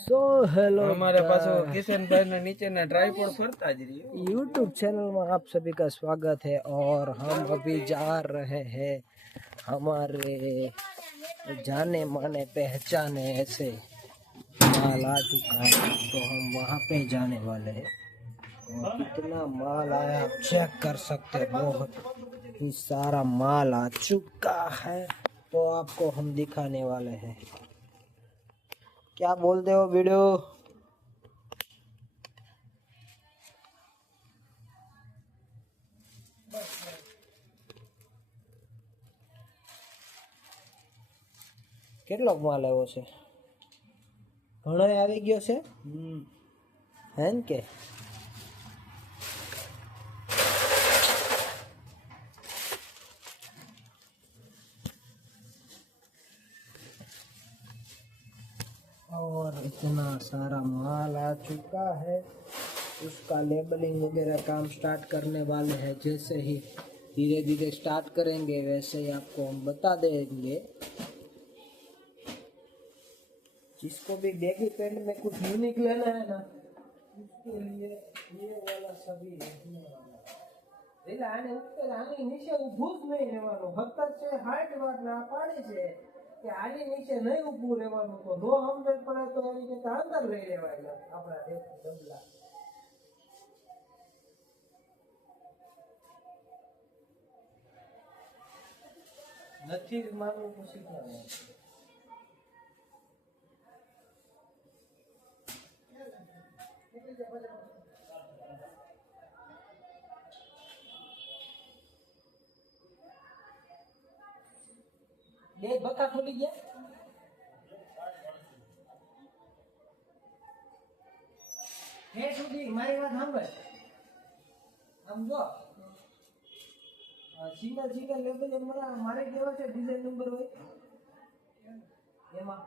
So hello हमारे पास वो किशन भाई ने नीचे ना ट्राइपॉड फरता ज रही है। यूट्यूब चैनल में आप सभी का स्वागत है। और हम अभी जा रहे हैं हमारे जाने माने पहचाने ऐसे माल आ चुका है, तो हम वहाँ पे जाने वाले हैं। और कितना माल आया आप चेक कर सकते हैं, बहुत ही सारा माल आ चुका है, तो आपको हम दिखाने वाले हैं। क्या बोलते हो वीडियो? કેટલો માલ આવ્યો છે? ઘણો આવી ગયો છે હે ને કે? और इतना सारा माल आ चुका है, उसका लेबलिंग वगैरह काम स्टार्ट करने वाले हैं। जैसे ही धीरे धीरे स्टार्ट करेंगे वैसे ही आपको हम बता देंगे। जिसको भी बैगी पैंट में कुछ यूनिक लेना है ना, उसके लिए ये वाला सभी रहने वाला है। એટલે આને ઉપર આની નીચે ઊભું જ નહીં રહેવાનું। હકત છે 60 વાર ના પાડી છે કે આની નીચે નહીં ઊભું રહેવાનું, તો નો સમજણ પડે તો એની કરતા અંદર લઈ લેવાય આપણા દેશ ડબલા। નથી જ માનવું તો શીખવાનું। બે બકા ખોલી ગયા હે સુધી મારી વાત સાંભળ। આમ જો સિંગલ સિંગલ લેબલ મારે કેવા છે ડિઝાઇન નંબર હોય એમાં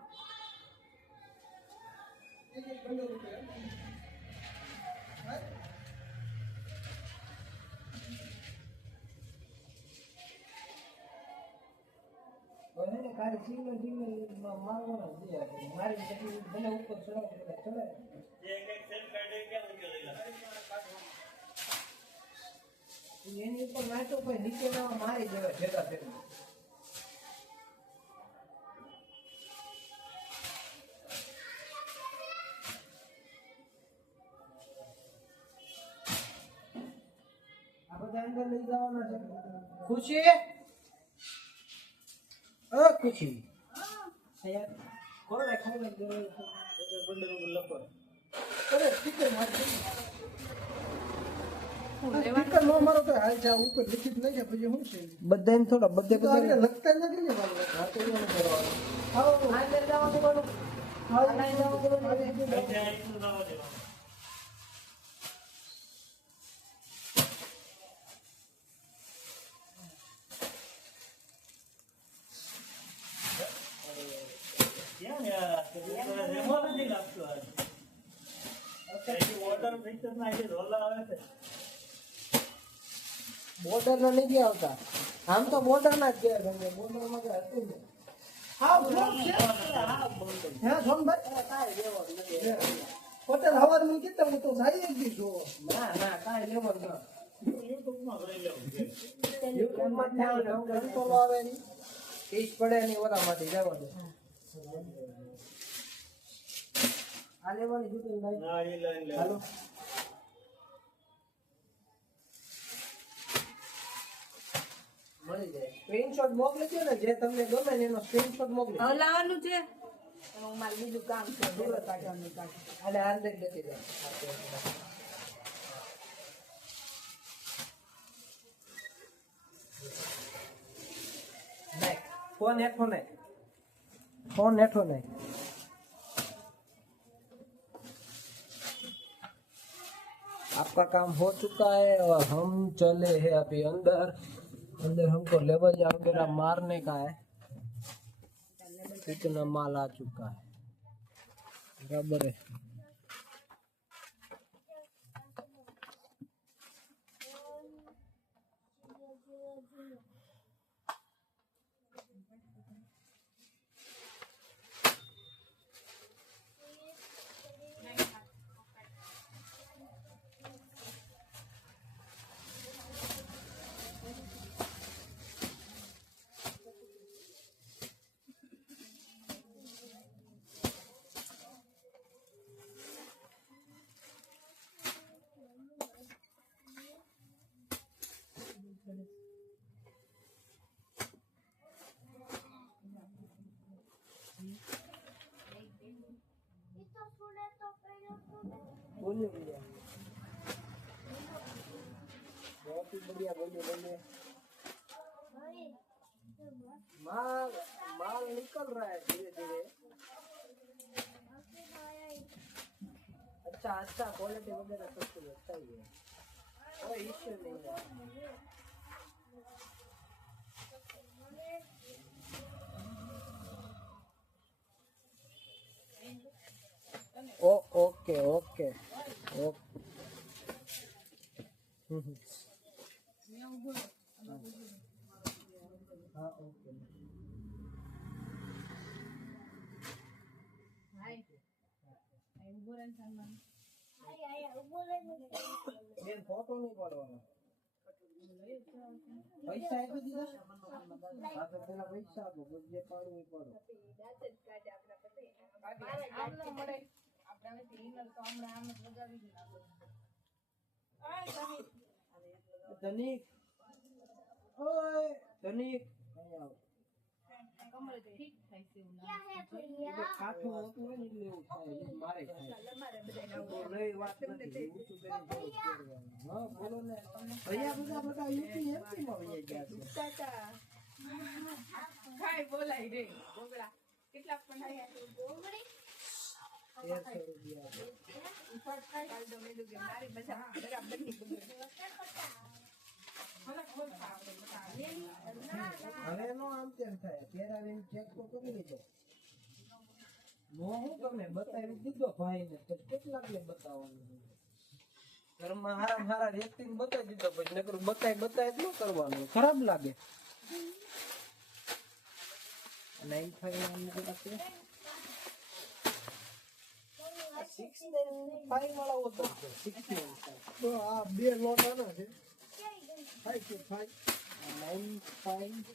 ખાલી સિંગલ સિંગલ મારવાના છે। મારી ભલે ઉપર ચડાવે એની ઉપર નાચો કોઈ નીચે ના મારી દેવા ભેગા ભેગા। આ બધા અંદર લઈ જવાના છે। ખુશી ખુશી યાર કોને ખબર બંદર લખો અરે સ્ટીકર મારી સ્ટીકર નો મારો તો હાલ જા ઉપર લિખિત લઈ જાય પછી શું છે બધાને થોડા બધે બધા લખતા નથી ને મારું હા તો એનું કરવાનું આવો અંદર જવાનું કોનું હા નહીં જવાનું બોર્ડર ના નહીં આવતા, આમ તો બોર્ડર ના જ કહેવાય। બોર્ડર માં હતું ને હા હોટેલ હવાર નું કીધું હું તો સાઈ જ દીધો ના ના કાંઈ લેવર ના યુટ્યુબમાં આવે ની પીસ પડે ની ઓલામાંથી લેવા દે આ લેવાની જુદી લાઈન હાલો મળી જાય। સ્ક્રીનશોટ મોકલી દો ને, જે તમને ગમે ને એનો સ્ક્રીનશોટ મોકલી દો। લાવવાનું છે મારે બીજું કામ છે અને અંદર લેતી જાઓ। नहीं फोन हेठो नहीं, फोन हेठो नहीं। आपका काम हो चुका है और हम चले हैं अभी अंदर। अंदर हमको लेबर वगैरह मारने का है। इतना माल आ चुका है बराबर है। बोलिए भैया बहुत ही बढ़िया बोलिए बोलिए माल माल निकल रहा है धीरे धीरे अच्छा अच्छा क्वालिटी वगैरह सब कुछ अच्छा ही है कोई इश्यू नहीं है ओ ओके ओके ओके हाँ ओके બેન ફોટો નહીં પાડવાનો પૈસા આપી દીધા હા તો પેલા પૈસા આપો પછી જે પાડવું એ પાડો ધનિક ઓય ધનિક અહીં આવો ખાટું હોતું હોય ને એટલે એવું થાય એટલે મારે થાય તો નવી વાત નથી ઊંચું કરીને થોડું ફેરવાનું. હા બોલો ને ભૈયા બધા યુપી એમપી માં વહી ગયા છે 1300 રૂપિયા હવે નો આમ તેમ થાય પહેરાવીને ચેક તો કરી લીધો નો હું તમે બતાવી દીધો ભાઈ ને તો કેટલાક ને બતાવવાનું ઘરમાં હારા હારા વ્યક્તિને બતાવી દીધો પછી નકર બતાય જ ન કરવાનું ખરાબ લાગે અને અહીં ફાઈલ આમ કેટલા છે 695 વાળા હોતો છે 695 તો આ બે લોટ આના છે 595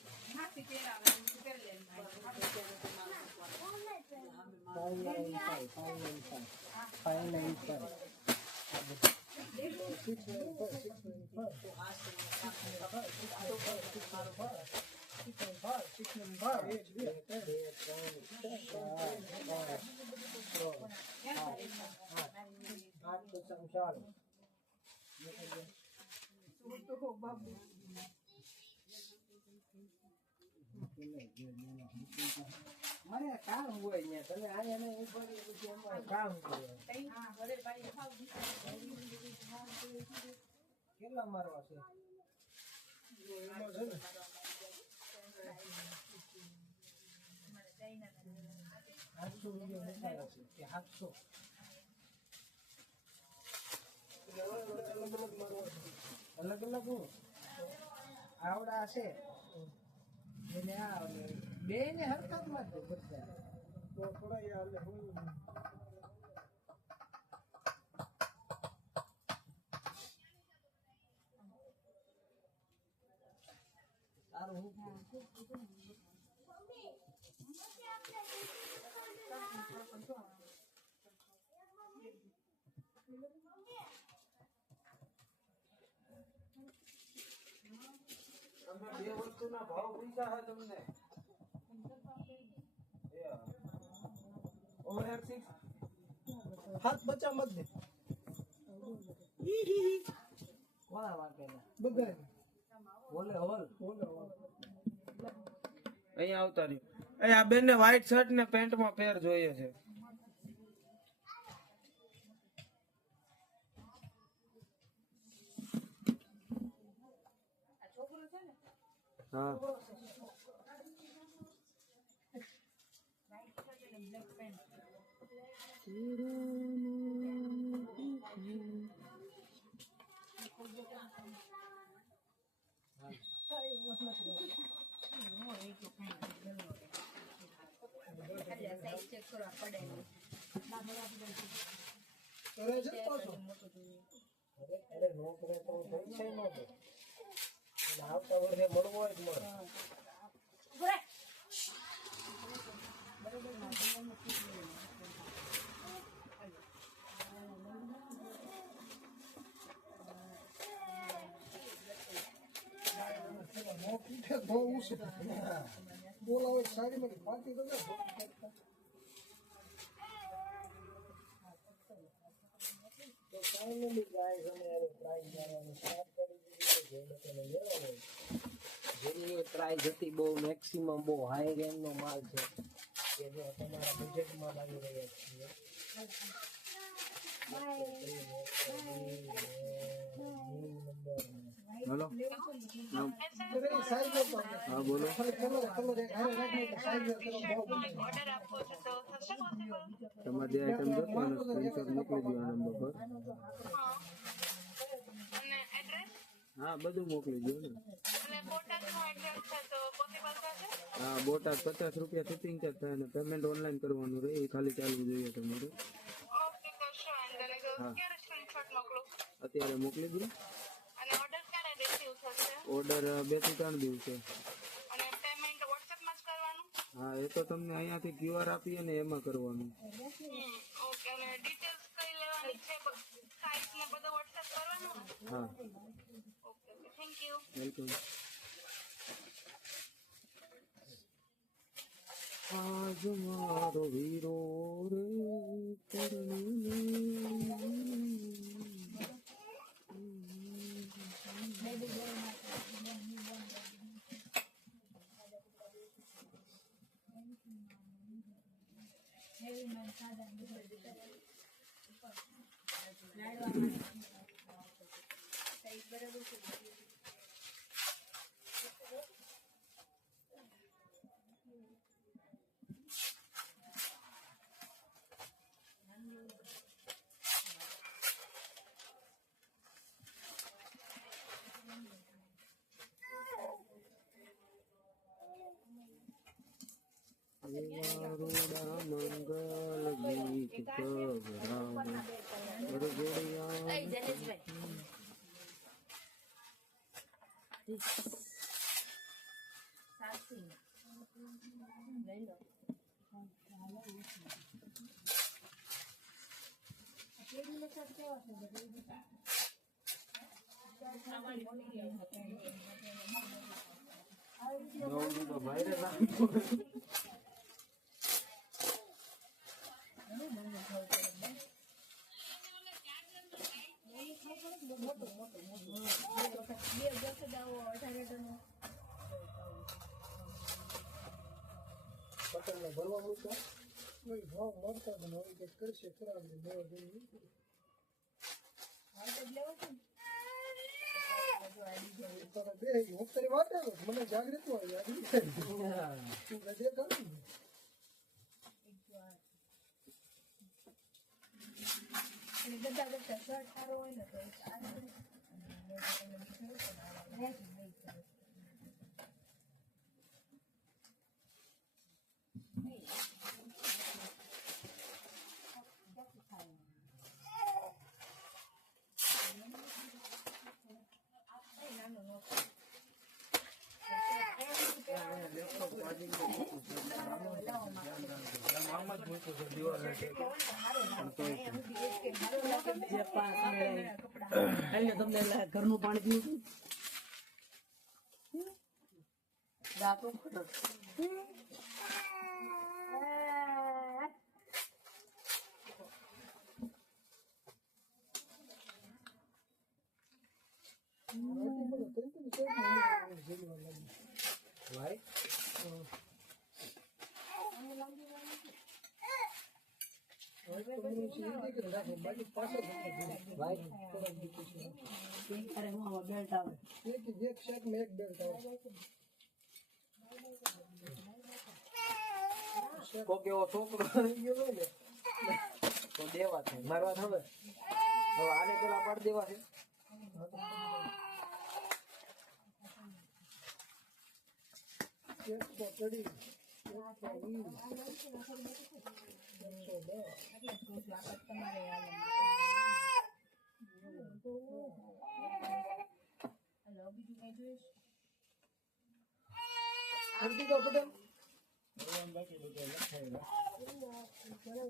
મારે કામ હોય ને તમે આયા ઉપર પછી અમારે કામ કરે કેટલા મારવા છે 800 રૂપિયા બતાવ્યા છે કે 700 અલગ અલગ હું આવડા છે એને આ બે ને હરકત માં જ બધા તો થોડા યાર સારું હું તમે બે વસ્તુના ભાવ પૂછ્યા છે તમને ઓવર 6 હાથ બચા મત દે કોના વાકેલા બધા બોલે હોલ અહીંયા આવતા રહ્યો આ બેનને વ્હાઈટ શર્ટ ને પેન્ટ માં પેર જોઈએ છે હા અરે નો કરે તો પૈસા ન દે આવતા વર્ષે મળવો જ મળે બોલાવે સાડી માંથી ફાટી તો ફાઇનલી ગાઈસ અમે હવે ટ્રાય કરવાનું સ્ટાર્ટ કરી દીધું છે. જે લોકોને લેવો હોય જેની પ્રાઇસ હતી બહુ મેક્સિમમ બહુ હાઈ રેન્જનો માલ છે કે જે તમારા બજેટમાં લાગી રહ્યા છે. બોલો સાઈઝ હા બોલો તમારે જે આઈટમ જોતો એનો સ્ક્રીનશોટ મોકલી દો આ નંબર પર. હા બધું મોકલી દો ને. હા બોટાદ 50 રૂપિયા શિપિંગ ચાર્જ થાય અને પેમેન્ટ ઓનલાઈન કરવાનું રહે એ ખાલી ચાલવું જોઈએ તમારે. હા અત્યારે મોકલી દો. ઓર્ડર 2 થી 3 દિવસે. હા એ તો તમને અહીંયાથી QR આપીએ ને એમાં કરવાનું. હા વેલકમ. આજ મારો વીરો રે રોડા મંગલ ગીત ગવરાવે વરઘોડિયા. પતંગને ભરવા મૂકતા કોઈ ભાવ મળતા પણ હવે કંઈક કરશે ખરાબ ને લેવા જઈએ. બે હું તારી વાત આવ્યો મને જાગૃત હોય તું રજે કરું ને. ઘરનું પાણી પીવું બેલ્ટ આવે એક શર્ટ ને એક બેલ્ટ આવે. કોક એવો છોકરો આવી ગયો હોય ને તો દેવા છે મારવા હવે હવે આને પેલા પાડી દેવા છે. એક પકડી પટેલ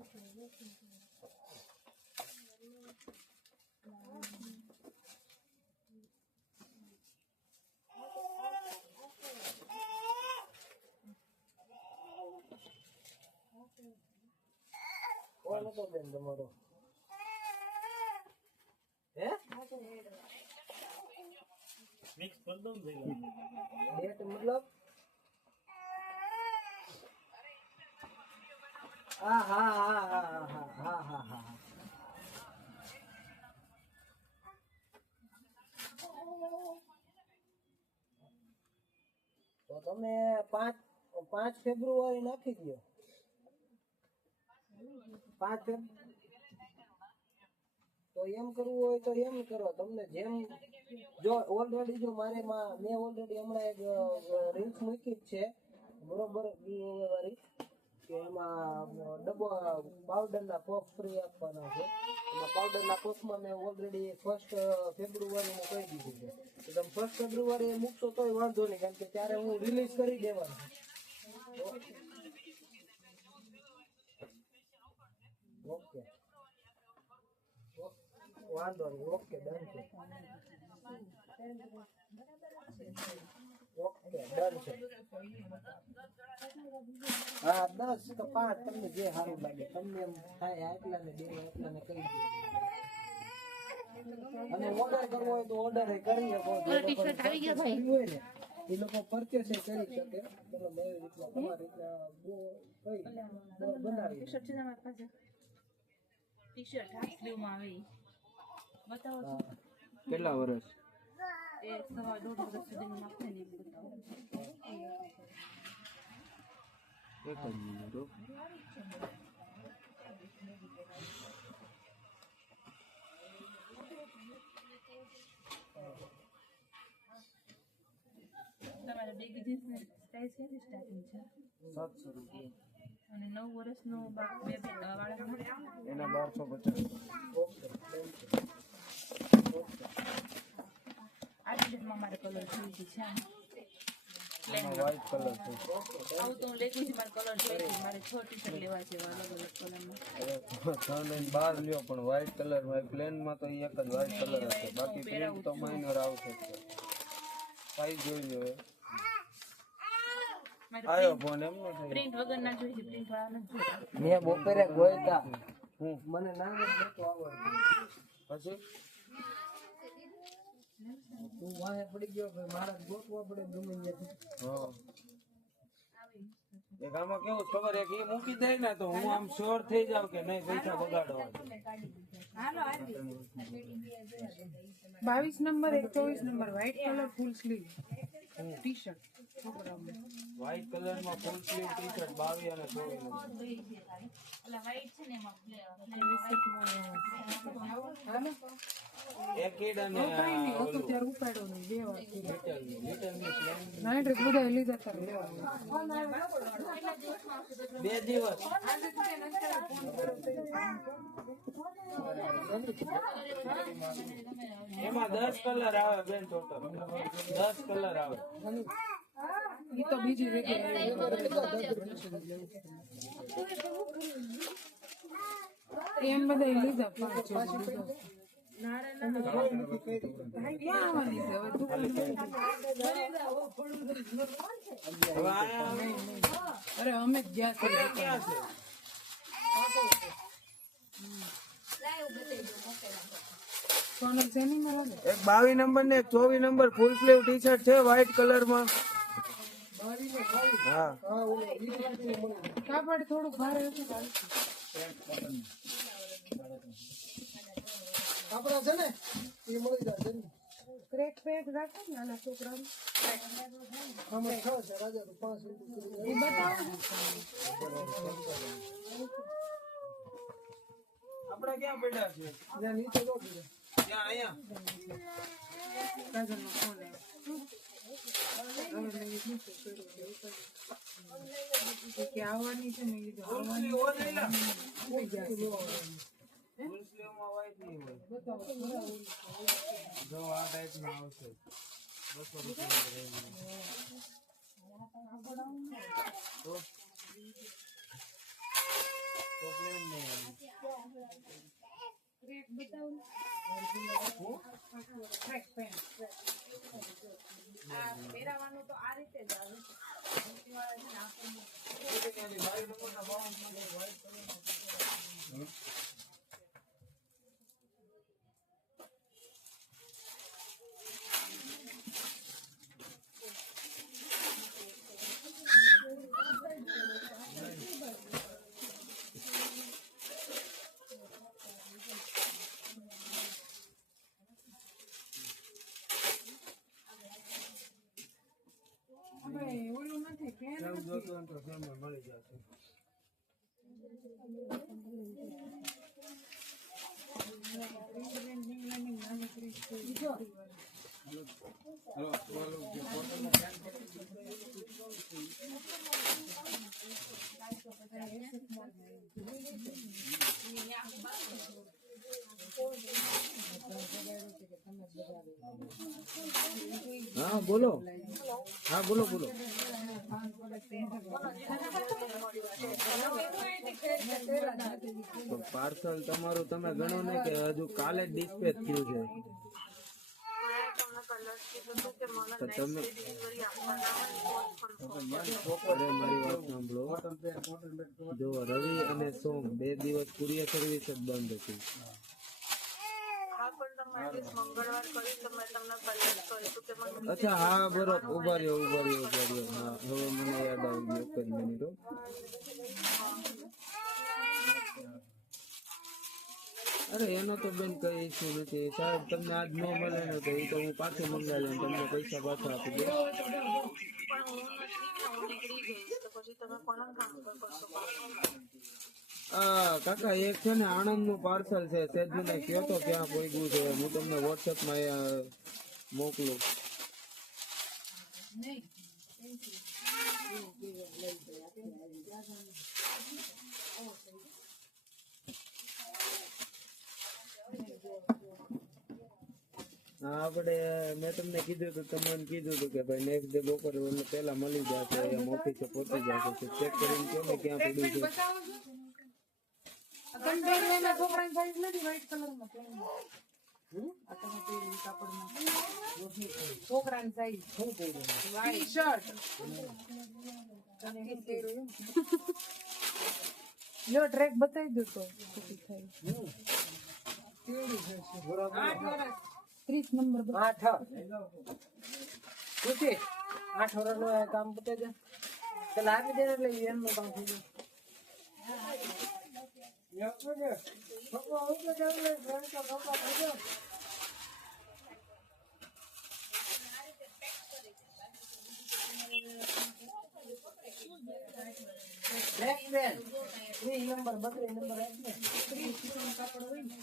કોણ હતો બેન તમારો? હે ડેટ મતલબ હા હા હા હા હા હા હા હા તો તમે 5 ફેબ્રુઆરી નાખી દો 5 તો એમ કરવું હોય તો એમ કરો તમને જેમ જો ઓલરેડી જો મેં ઓલરેડી હમણાં એક રીલ્સ મૂકી જ છે બરોબર વાળી કે એમાં ડબ્બો પાવડરના પફ ફ્રી આપવાના છે એમાં પાવડરના પફમાં મેં ઓલરેડી 1 ફેબ્રુઆરીનું કહી દીધું છે તો તમે 1 ફેબ્રુઆરી મૂકશો તોય વાંધો નહીં કારણ કે ત્યારે હું રિલીઝ કરી દેવાનું ઓકે વાંધો નહીં ઓકે ડન છે ઓકે ડન છે હા 10 તો 5 તમને જે સારું લાગે તમને એમ થાય આટલા ને દેવા એટલા ને કહી દો અને ઓર્ડર કરવો હોય તો ઓર્ડર કરી શકો ટી-શર્ટ આવી ગયા ભાઈ હોય ને એ લોકો પરચેસ કરી શકે તમે મેં રીતના તમારી રીતના કઈ બનાવી ટી-શર્ટ છે તમારી પાસે ટી-શર્ટ હાફ સ્લીવમાં આવે બતાવો છો કેટલા વર્ષ એ 1.5 વર્ષ સુધીનું નાખે ને બતાવો એક જ મિનિટ હો. તમારા બેગી જીન્સની પ્રાઇસ કેટલી સ્ટાર્ટિંગ છે 700 રૂપિયા અને 9 વર્ષનો બેબી વાળા એના 1250 ઓકે આ ટી-શર્ટમાં મારે કલર જોઈએ છે એમાં વ્હાઈટ કલર છે આવું તો હું લેતી છું મારે કલર જોઈએ મારે 6 ટી-શર્ટ લેવા છે અલગ અલગ કલરમાં 3 ને 12 લ્યો પણ વ્હાઈટ કલર માં પ્લેનમાં તો એક જ વ્હાઈટ કલર હશે બાકી પ્રિન્ટ તો માઇનર આવશે સાઈઝ જોઈ લો આયો ફોન એમ નો થાય પ્રિન્ટ વગરના જોઈએ છે પ્રિન્ટ વાળા નથી જોતા મેં બપોરે ગોયતા હું મને નામ જ નહોતું આવડતું પછી તું વાહે પડી ગયો કે મારા ગોતવા પડે ગમે ત્યાંથી હા એક આમાં કેવું ખબર એક એ મૂકી દે ને તો હું આમ શ્યોર થઈ જાવ કે નહીં પૈસા બગાડવા 22 number 24 number white colour full sleeve T-shirt white colour માં ફૂલ સ્લીવ ટી-શર્ટ 22 અને 24 નંબર ઓલા વ્હાઈટ છે ને એમાં હાલો એક કીડ અને કઈ નહીં હતો ત્યારે ઉપાડ્યો નહીં બે વાર મીટરની પ્લેન નાઇટ ડ્રેસ બધા લીધા તારે લેવા 2 દિવસ એમાં 10 કલર આવે બેન ટોટલ 10 કલર આવે ઈ તો બીજી જગ્યાએ એમ બધા લીધા પાંચ ક્યાં આવવાની છે હવે તું હવે આયા અરે અમે જ ગયા છે ક્યાં છે સોનલ સેની માં લાગે એક 22 નંબર ને એક 24 નંબર ફૂલ સ્લીવ ટી શર્ટ છે વ્હાઈટ કલર માં હા કાપડ થોડું ભારે હતું આપણા છે ને એ મળી જશે ને ક્રેક પેક રાખો ને નાના છોકરાને આમાં ખાસ છે રાજા તો 5 રૂપિયા એ બતાવો આપણે ક્યાં પડ્યા છે ત્યાં નીચે જો કીધું ત્યાં અહીંયા કાજલનો ફોન આવ્યો કે આવવાની છે મેં કીધું ફૂલ આવવાની સ્લીવ હોય ને આવી ગયા છે. ફૂલ સ્લીવ માં વ્હાઈટ નહીં હોય જો આ ટાઈપ માં આવશે 200 રૂપિયા તો પ્લેન નહીં ક્રેક પેન્ટ પહેરાવાનું તો આ રીતે જ આવે જોતું હોય તો સેમ મળી જશે. હા બોલો. હા બોલો બોલો. પાર્સલ તમારું તમે ગણો ને કે હજુ કાલે જ ડિસ્પેચ થયું છે. તો તમે અરે મારી વાત સાંભળો. જો રવિ અને સોમ 2 દિવસ કુરિયર સર્વિસ જ બંધ હતી. અચ્છા હા બરોબર. ઉભા રહ્યો. હા હવે મને યાદ આવી ગયું. એક જ મિનિટ હો. અરે એનો તો બેન કઈ ઈચ્છું નથી સાહેબ. તમને આજ ન મળે ને તો એ તો હું પાછી મંગાવી લઉં. તમને પૈસા પાછા આપી દઉં. કાકા એક છે ને આણંદ નું પાર્સલ છે. સેજને કયો તો ક્યાં પહોંચ્યું છે. હું તમને વોટ્સએપ માં મોકલું. હા આપણે મેં તમને કીધું હતું. તમને કીધું હતું કે ભાઈ નેક્સ્ટ ડે બપોરે પેલા મળી જશે. એમ ઓફિસે પહોંચી જશે. ચેક કરીને કહો ને ક્યાં પડ્યું છે. છોકરાની સાઈઝ નથી વ્હાઈટ કલરમાં છોકરાની સાઈઝ ટી શર્ટ લો ટ્રેક બતાવી દો તો 30 નંબર 8 પૂછી 8 વર્ષનું કામ પતે છે. ચાલ આપી દે એટલે એમનું કામ થઈ જાય. નંબર 32 નંબર કાપડ હોય ને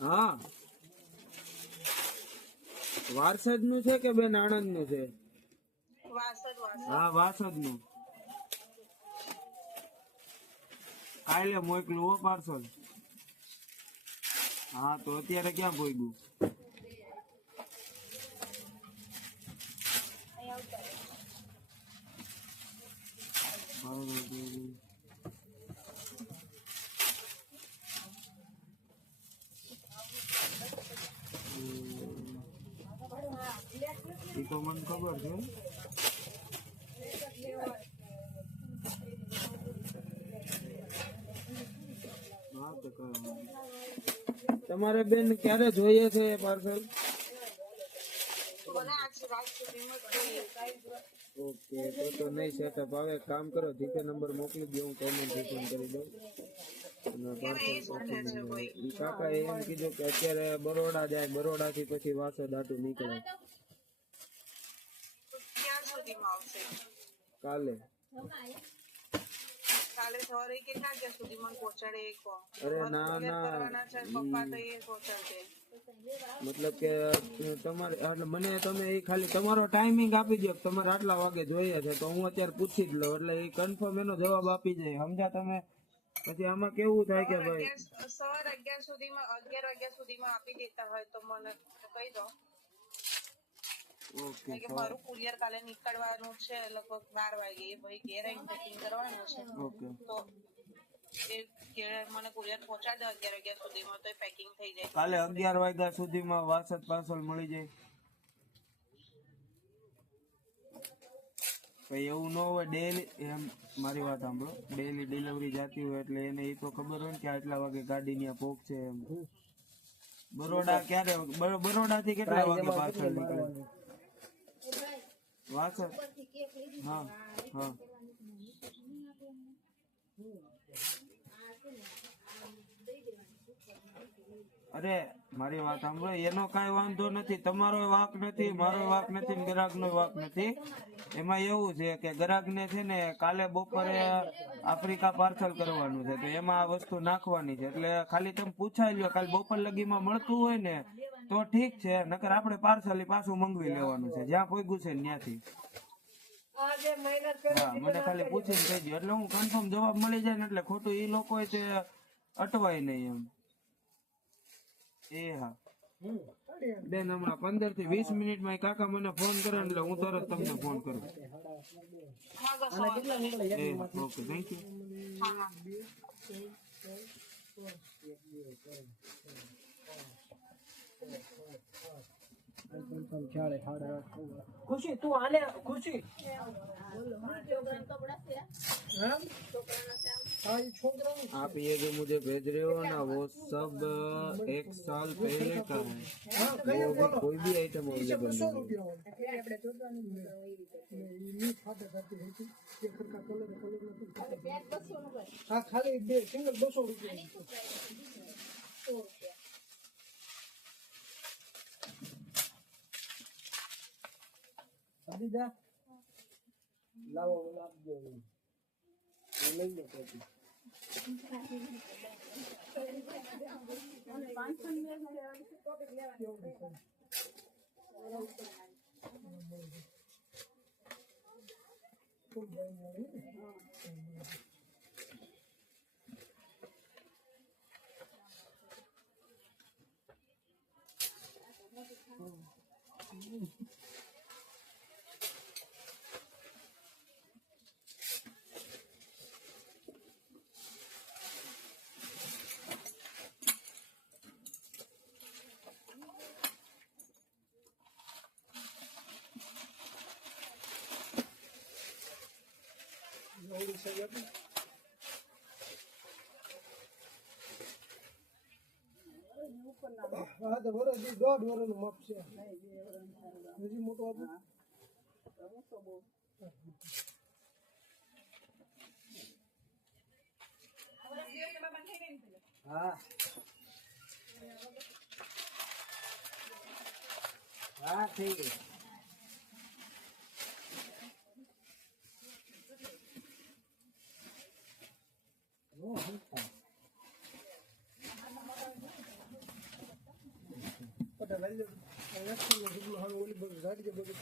હા વારસદ નું છે કે બેન આણંદ નું છે? હા વાસદ નું. કાલે મોકલું હો પાર્સલ. હા તો અત્યારે ક્યાં પહોંચ્યું? એ તો મને ખબર છે. તમારે બેન ક્યારે જોઈએ છે એ પાર્સલ? ઓકે તો નહીં સેટઅપ આવે. કામ કરો જીપે નંબર મોકલી દો. હું પેમેન્ટ રિફંડ કરી દઉં. કાકા એમ કીધું કે અત્યારે બરોડા જાય. બરોડા થી પછી વાસદ આટું નીકળે. કાલે અરે ના મતલબ કે તમારે એટલે મને તમે એ ખાલી તમારો ટાઈમિંગ આપી દો. તમારે આટલા વાગે જોઈએ છે તો હું અત્યારે પૂછી જ લઉં. એટલે એ કન્ફર્મ એનો જવાબ આપી જાય. સમજ્યા તમે? પછી આમાં કેવું થાય કે ભાઈ સવારે 11 સુધીમાં 11 વાગ્યા સુધીમાં આપી દેતા હોય તો મને કહી દો. ઓકે કે મારું કુરિયર કાલે નીકળવાનું છે લગભગ 12 વાગે. એ ભાઈ ઘેર આવીને પેકિંગ કરવાનું છે. ઓકે તો એ મને કુરિયર પહોંચાડી દો 11 વાગ્યા સુધીમાં તો એ પેકિંગ થઈ જાય. કાલે 11 વાગ્યા સુધીમાં વાસદ પાર્સલ મળી જાય. પછી એવું ન હોય ડેલી, એમ મારી વાત સાંભળો, ડેલી ડિલિવરી જાતી હોય એટલે એને એ તો ખબર હોય ને કે આટલા વાગે ગાડી ની પોક છે એમ. બરોડા ક્યારે, બરોડા થી કેટલા વાગે પાર્સલ નીકળે? વાસણ, હા હા. અરે મારી વાત સાંભળો, એનો કઈ વાંધો નથી, તમારો વાંક નથી, મારો વાંક નથી, ગ્રાહક નો વાંક નથી. એમાં એવું છે કે ગ્રાહક ને છે ને કાલે બપોરે આફ્રિકા પાર્સલ કરવાનું છે, તો એમાં આ વસ્તુ નાખવાની છે, એટલે ખાલી તમે પૂછાઈ લ્યો, કાલે બપોર લગીમાં મળતું હોય ને તો ઠીક છે, નકર આપણે પાર્સલ પાછું મંગવી લેવાનું છે, જ્યાં પહોંચ્યું છે ત્યાંથી. હા, મને ખાલી પૂછીને કહી દો એટલે હું કન્ફર્મ જવાબ મળી જાય ને એટલે ખોટું એ લોકો તે અટવાય નહીં એમ. એ હા બેન, હમણાં 15 થી 20 મિનિટમાં કાકા મને ફોન કરે એટલે હું તરત તમને ફોન કરું. Okay, thank you. ખુશી તું આને ખુશી आप ये जो मुझे भेज रहे हो ना वो सब 1 साल पहले का है, वो भी कोई भी आइटम अवेलेबल नहीं है. હા ખાલી બે સિંગલ 200 રૂપિયા અબીદા લાવો આપજો લઈ લો કોપી હા તો વરસ 1.5 વર્ષનું માપ છે હજી મોટો આપું હા હા થઈ ગઈ